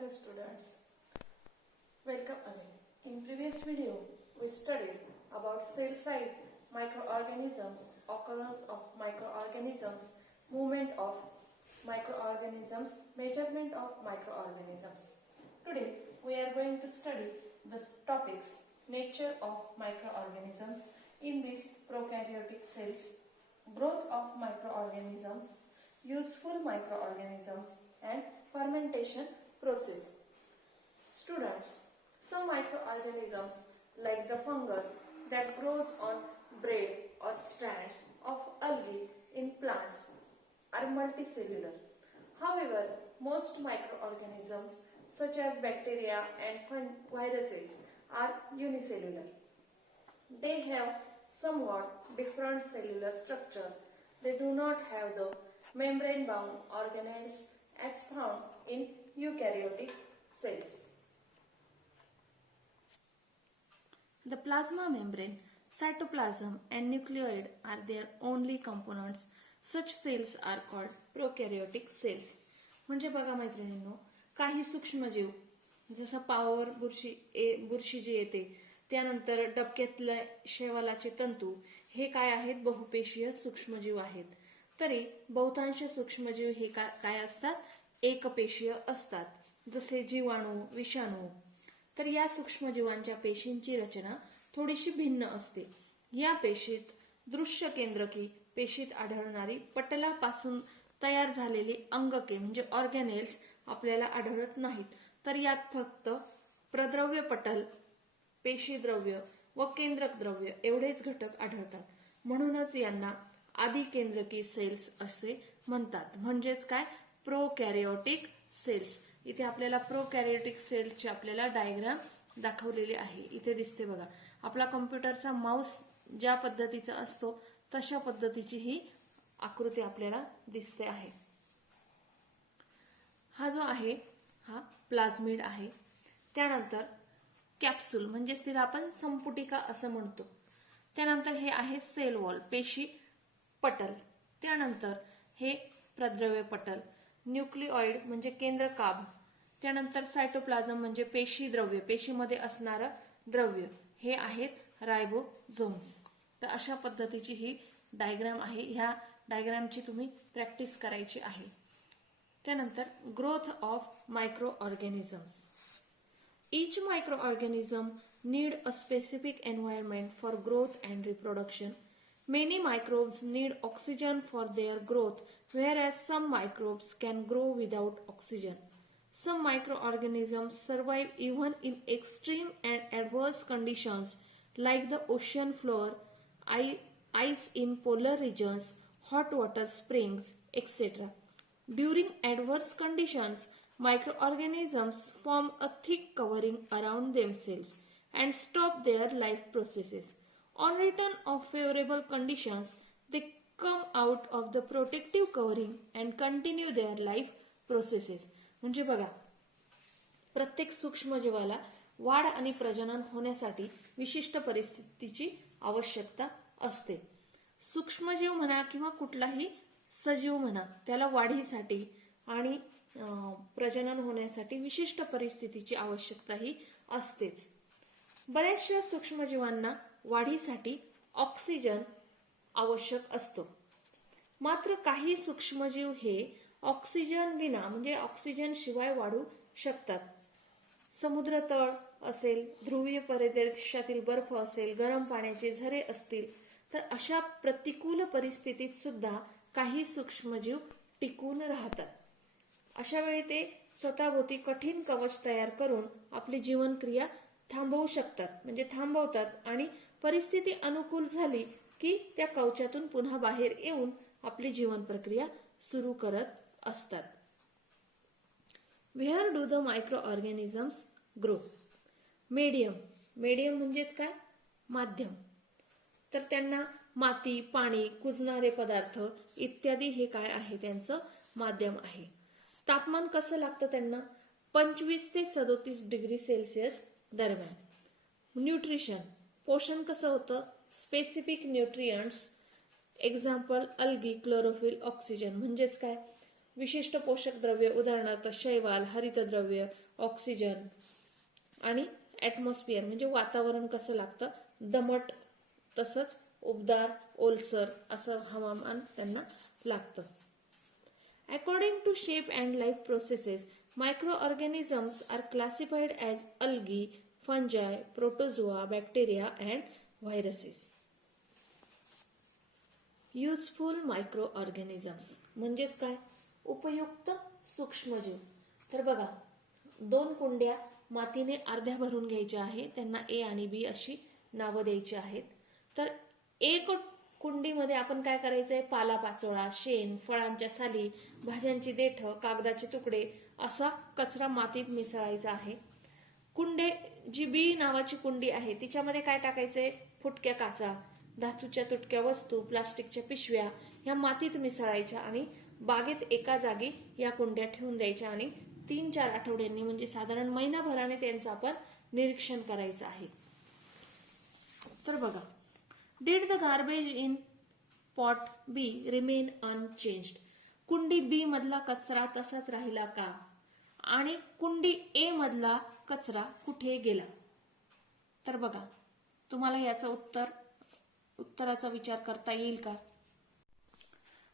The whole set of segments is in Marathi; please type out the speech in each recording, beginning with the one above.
Hello students, welcome again. In previous video, we studied about cell size, microorganisms, occurrence of microorganisms, movement of microorganisms, measurement of microorganisms. Today, we are going to study the topics nature of microorganisms in these prokaryotic cells, growth of microorganisms, useful microorganisms, and fermentation process. Students, some microorganisms like the fungus that grows on braid or strands of algae in plants are multicellular. However, most microorganisms such as bacteria and viruses are unicellular. They have somewhat different cellular structure. They do not have the membrane-bound organelles as found in eukaryotic cells. The plasma membrane, cytoplasm and nucleoid are their only components. Such cells are called prokaryotic cells. म्हणजे बघा मैत्रिणींनो, काही सूक्ष्मजीव जसं पावर बुरशी जी येते, त्यानंतर डबक्यातले शैवालाचे तंतू हे काय आहेत, बहुपेशीय सूक्ष्मजीव आहेत. तरी बहुतांश सूक्ष्मजीव हे काय असतात, एकपेशीय असतात, जसे जीवाणू, विषाणू. तर या सूक्ष्मजीवांच्या पेशींची रचना थोडीशी भिन्न असते. या पेशीत दृश्य केंद्रकी पेशीत आढळणारी पटलापासून तयार झालेली अंगके म्हणजे ऑर्गॅनेल्स आपल्याला आढळत नाहीत. तर यात फक्त प्रद्रव्य पटल, पेशीद्रव्य व केंद्रक द्रव्य एवढेच घटक आढळतात. म्हणूनच यांना आदिकेंद्रकी सेल्स असे म्हणतात. म्हणजेच काय, प्रोकॅरियोटिक सेल्स. इथे आपल्याला प्रोकॅरियोटिक सेल्सची आपल्याला डायग्राम दाखवलेली आहे. इथे दिसते बघा. आपला कॉम्प्युटरचा माऊस ज्या पद्धतीचा असतो तशा पद्धतीची ही आकृती आपल्याला दिसते आहे. हा जो आहे हा प्लाझमिड आहे. त्यानंतर कॅप्सूल म्हणजेच तिला आपण संपुटिका असं म्हणतो. त्यानंतर हे आहे सेल वॉल, पेशी पटल. त्यानंतर हे प्रद्रव्य पटल, न्यूक्लिओइड म्हणजे केंद्रकाभ. त्यानंतर सायटोप्लाझम म्हणजे पेशी द्रव्य, पेशीमध्ये असणारं द्रव्य. हे आहेत रायबोझोम्स. तर अशा पद्धतीची ही डायग्राम आहे. ह्या डायग्रामची तुम्ही प्रॅक्टिस करायची आहे. त्यानंतर growth of microorganisms. Each microorganism need a specific environment for growth and reproduction. Many microbes need oxygen for their growth, whereas some microbes can grow without oxygen. Some microorganisms survive even in extreme and adverse conditions like the ocean floor, ice in polar regions, hot water springs, etc. During adverse conditions, microorganisms form a thick covering around themselves and stop their life processes. On return of favorable conditions, they come out of the protective covering and continue their life processes. म्हणजे बघा, प्रत्येक सूक्ष्मजीवाला वाढ आणि प्रजनन होण्यासाठी विशिष्ट परिस्थितीची आवश्यकता असते. सूक्ष्मजीव म्हणा किंवा कुठलाही सजीव म्हणा, त्याला वाढीसाठी आणि प्रजनन होण्यासाठी विशिष्ट परिस्थितीची आवश्यकता ही असतेच. बऱ्याचशा सूक्ष्मजीवांना वाढीसाठी ऑक्सिजन आवश्यक असतो. मात्र काही सूक्ष्मजीव हे ऑक्सिजन विना म्हणजे ऑक्सिजन शिवाय वाढू शकतात. समुद्रतळ असेल, ध्रुवीय प्रदेशातील बर्फ असेल, गरम पाण्याचे झरे असतील, तर अशा प्रतिकूल परिस्थितीत सुद्धा काही सूक्ष्मजीव टिकून राहतात. अशा वेळी ते स्वतःभोवती कठीण कवच तयार करून आपली जीवनक्रिया थांबवू शकतात, म्हणजे थांबवतात आणि परिस्थिती अनुकूल झाली की त्या कवचातून पुन्हा बाहेर येऊन आपली जीवन प्रक्रिया सुरू करत असतात. Where do the microorganisms grow? Medium. Medium म्हणजेच काय, माध्यम. तर त्यांना माती, पाणी, कुजणारे पदार्थ इत्यादी हे काय आहे, त्यांचं माध्यम आहे. तापमान कसं लागतं त्यांना, 25 ते 37 डिग्री सेल्सिअस दरम्यान. न्यूट्रिशन, पोषण कसं होतं, specific nutrients, example algae, chlorophyll, oxygen. म्हणजेच काय, विशिष्ट पोषक द्रव्य उदाहरणार्थ शैवाल, हरितद्रव्य, ऑक्सिजन आणि ॲटमॉस्फिअर म्हणजे वातावरण कसं लागतं, दमट तसंच उबदार, ओलसर असं हवामान त्यांना लागतं. According to shape and life processes, microorganisms are classified as algae, fungi, protozoa, bacteria and viruses. Useful microorganisms म्हणजेच काय, उपयुक्त सूक्ष्मजीव. तर बघा, 2 कुंड्या मातीने अर्ध्या भरून घ्यायच्या आहे, त्यांना ए आणि बी अशी नावं द्यायची आहेत. तर एक कुंडीमध्ये आपण काय करायचंय, पालापाचोळा, शेण, फळांच्या साली, भाज्यांची देठं, कागदाचे तुकडे असा कचरा मातीत मिसळायचा आहे. जी बी नावाची कुंडी आहे तिच्यामध्ये काय टाकायचंय, फुटक्या काचा, धातूच्या तुटक्या वस्तू, प्लास्टिकच्या पिशव्या ह्या मातीत मिसळायच्या आणि बागेत एका जागी या कुंड्या ठेवून द्यायच्या आणि 3-4 आठवड्यांनी म्हणजे साधारण महिनाभराने त्यांचं आपण निरीक्षण करायचं आहे. तर बघा, Did the garbage in pot B remain unchanged? कुंडी बी मधला कचरा तसाच राहिला का आणि कुंडी ए मधला कचरा कुठे गेला? तर बघा, तुम्हाला याचं उत्तराचा विचार करता येईल का?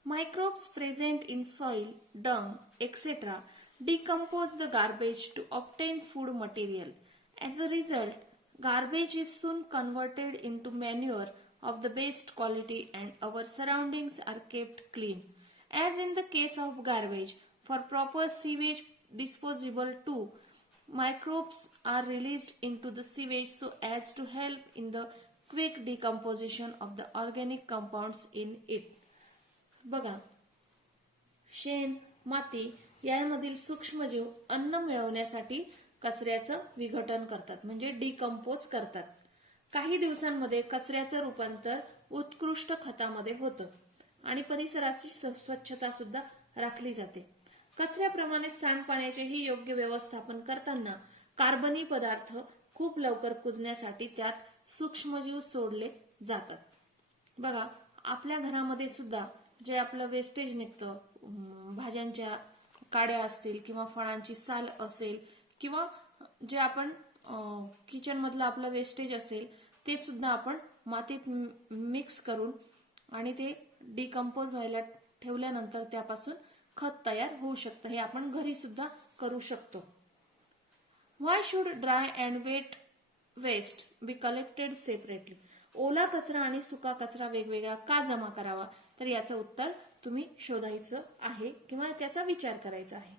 Microbes present in soil, dung, etc. decompose the garbage to obtain food material. As a result, garbage is soon converted into manure of the best quality and our surroundings are kept clean. As in the case of garbage, for proper sewage disposal too, microbes are released into the sewage so as to help in the quick decomposition of the organic compounds in it. बघा, शेण, माती यामधील सूक्ष्मजीव अन्न मिळवण्यासाठी कचऱ्याचं विघटन करतात म्हणजे डिकम्पोज करतात. काही दिवसांमध्ये कचऱ्याचं रूपांतर उत्कृष्ट खतामध्ये होतं आणि परिसराची स्वच्छता सुद्धा राखली जाते. कचऱ्याप्रमाणे सांडपाण्याचेही योग्य व्यवस्थापन करताना कार्बनी पदार्थ खूप लवकर कुजण्यासाठी त्यात सूक्ष्मजीव सोडले जातात. बघा, आपल्या घरामध्ये सुद्धा जे आपलं वेस्टेज निघतं, भाज्यांच्या काड्या असतील किंवा फळांची साल असेल किंवा जे आपण किचन मधलं आपलं वेस्टेज असेल ते सुद्धा आपण मातीत मिक्स करून आणि ते डिकम्पोज व्हायला ठेवल्यानंतर त्यापासून खत तयार होऊ शकतं. हे आपण घरी सुद्धा करू शकतो. Why should dry and wet waste be collected separately? ओला कचरा आणि सुका कचरा वेगवेगळा का जमा करावा? तर याचं उत्तर तुम्ही शोधायचं आहे किंवा त्याचा विचार करायचा आहे.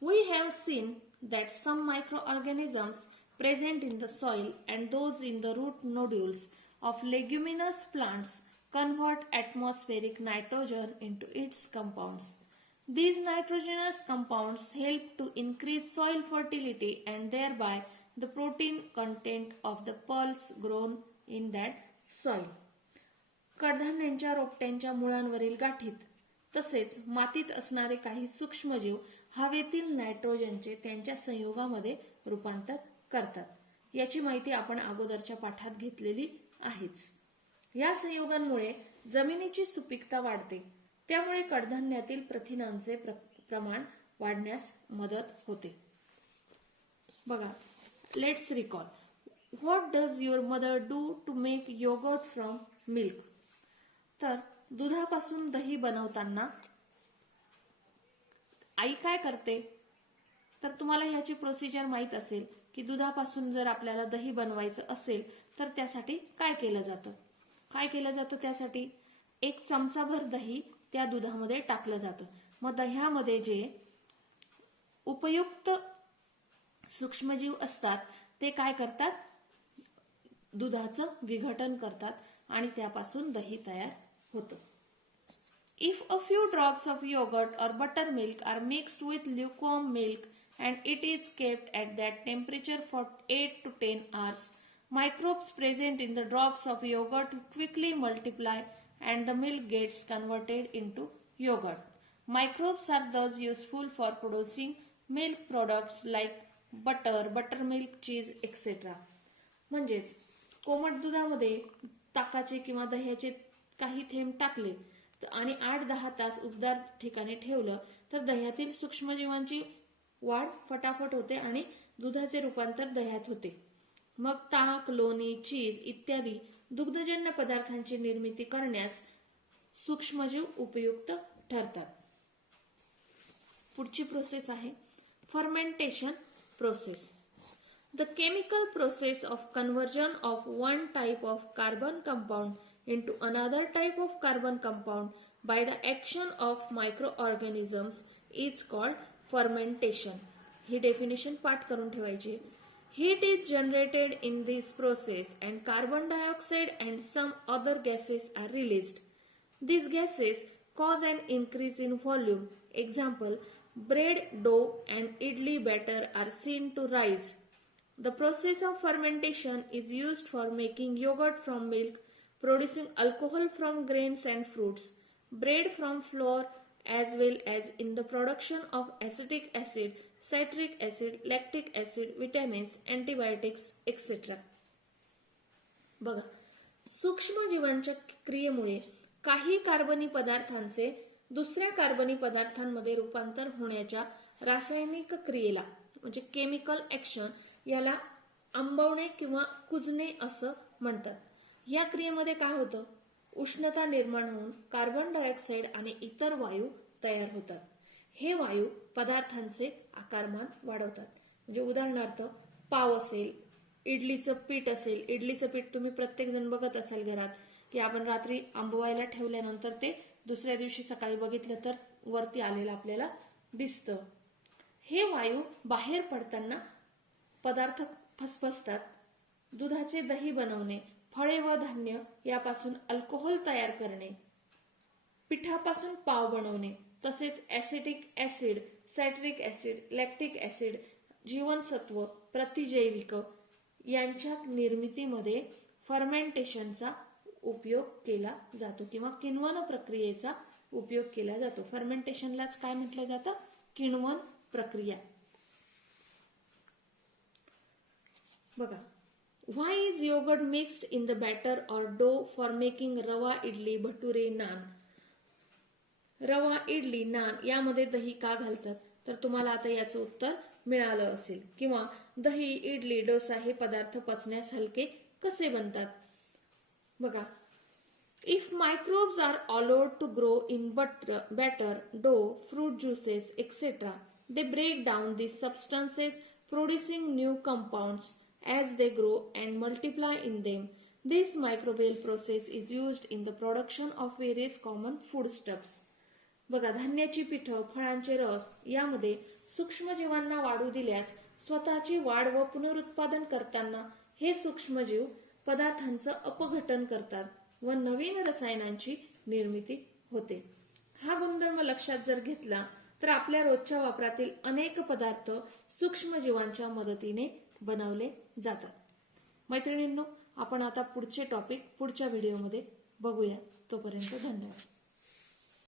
We have seen that some microorganisms present in the soil and those in the root nodules of leguminous plants convert atmospheric nitrogen into its compounds. These nitrogenous compounds help to increase soil fertility and thereby the protein content of the pulse grown in that soil. कडधान्यांच्या रोपट्यांच्या मुळांवरील गाठीत तसेच मातीत असणारे काही सूक्ष्मजीव हवेतील नायट्रोजनचे त्यांच्या संयुगामध्ये रूपांतर करतात. याची माहिती आपण अगोदरच्या पाठात घेतलेली आहेच. या संयुगांमुळे जमिनीची सुपीकता वाढते, त्यामुळे कडधान्यातील प्रथिनांचे प्रमाण वाढण्यास मदत होते. बघा, let's recall. What does your mother do to make yogurt from milk? तर दुधापासून दही बनवताना आई काय करते? तर तुम्हाला ह्याची प्रोसिजर माहित असेल की दुधापासून जर आपल्याला दही बनवायचं असेल तर त्यासाठी काय केलं जातं? त्यासाठी 1 चमचाभर दही त्या दुधामध्ये टाकलं जातं. मग दह्यामध्ये जे उपयुक्त सूक्ष्मजीव असतात ते काय करतात? दुधाचं विघटन करतात आणि त्यापासून दही तयार होतं. If a few drops of yogurt or buttermilk are mixed with lukewarm milk and it is kept at that temperature for 8 to 10 hours, microbes present in the drops of yogurt quickly multiply and the milk gets converted into yogurt. Microbes are thus useful for producing milk products like butter, buttermilk, cheese, etc. म्हणजेच कोमट दुधामध्ये ताकाचे किंवा दह्याचे काही थेंब टाकले आणि 8-10 तास उबदार ठिकाणी ठेवलं तर दह्यातील सूक्ष्मजीवांची वाढ फटाफट होते आणि दुधाचे रूपांतर दह्यात होते. मग ताक, लोणी, चीज इत्यादी दुग्धजन्य पदार्थांची निर्मिती करण्यास सूक्ष्मजीव उपयुक्त ठरतात. पुढची प्रोसेस आहे fermentation process. The chemical process of conversion of one type of carbon compound into another type of carbon compound by the action of microorganisms is called fermentation. He definition पाठ करून ठेवायची. Heat is generated in this process and carbon dioxide and some other gases are released. These gases cause an increase in volume. Example, bread dough and idli batter are seen to rise. The process of fermentation is used for making yogurt from milk, producing alcohol from grains and fruits, bread from flour, as well as in the production of acetic acid, citric acid, lactic acid, vitamins, antibiotics, etc. बघा, सूक्ष्मजीवांच्या क्रियेमुळे काही कार्बनी पदार्थांचे दुसऱ्या कार्बनी पदार्थांमध्ये रूपांतर होण्याच्या रासायनिक क्रियेला म्हणजे केमिकल ऍक्शन याला आंबवणे किंवा कुजणे असं म्हणतात. या क्रियेमध्ये काय होतं? उष्णता निर्माण होऊन कार्बन डायऑक्साईड आणि इतर वायू तयार होतात. हे वायू पदार्थांचे आकारमान वाढवतात. म्हणजे उदाहरणार्थ पाव असेल, इडलीचं पीठ असेल. इडलीचं पीठ तुम्ही प्रत्येक जण बघत असाल घरात की आपण रात्री आंबवायला ठेवल्यानंतर ते दुसऱ्या दिवशी सकाळी बघितलं तर वरती आलेलं आपल्याला दिसतं. हे वायू बाहेर पडताना पदार्थ फसफसतात. दुधाचे दही बनवणे, फळे व धान्य यापासून अल्कोहोल तयार करणे, पिठापासून पाव बनवणे, तसेच acetic acid, citric acid, lactic acid, जीवनसत्व, प्रतिजैविक यांच्या निर्मितीमध्ये फर्मेंटेशनचा उपयोग केला जातो किंवा किण्वन प्रक्रियेचा उपयोग केला जातो. फर्मेंटेशनलाच काय म्हटलं जातं? किण्वन प्रक्रिया. बघा, why is yogurt mixed in the batter or dough for making रवा, इडली, भटुरे, नान? रवा, इडली, नान यामध्ये दही का घालतात? तर तुम्हाला आता याचं उत्तर मिळालं असेल. किंवा दही, इडली, डोसा हे पदार्थ पचण्यास हलके कसे बनतात? बघा, if microbes are allowed to grow in batter, dough, fruit juices, etc., they break down these substances, producing new compounds as they grow and multiply in them. This microbial process is used in the production of various common foodstuffs. बघा, धान्याची पिठं, फळांचे रस यामध्ये सूक्ष्मजीवांना वाढू दिल्यास स्वतःची वाढ व पुनरुत्पादन करताना हे सूक्ष्मजीव पदार्थांचं अपघटन करतात व नवीन रसायनांची निर्मिती होते. हा गुणधर्म लक्षात जर घेतला तर आपल्या रोजच्या वापरातील अनेक पदार्थ सूक्ष्मजीवांच्या मदतीने बनवले जातात. मैत्रिणींनो, आपण आता पुढचे टॉपिक पुढच्या व्हिडिओमध्ये बघूया. तोपर्यंत धन्यवाद.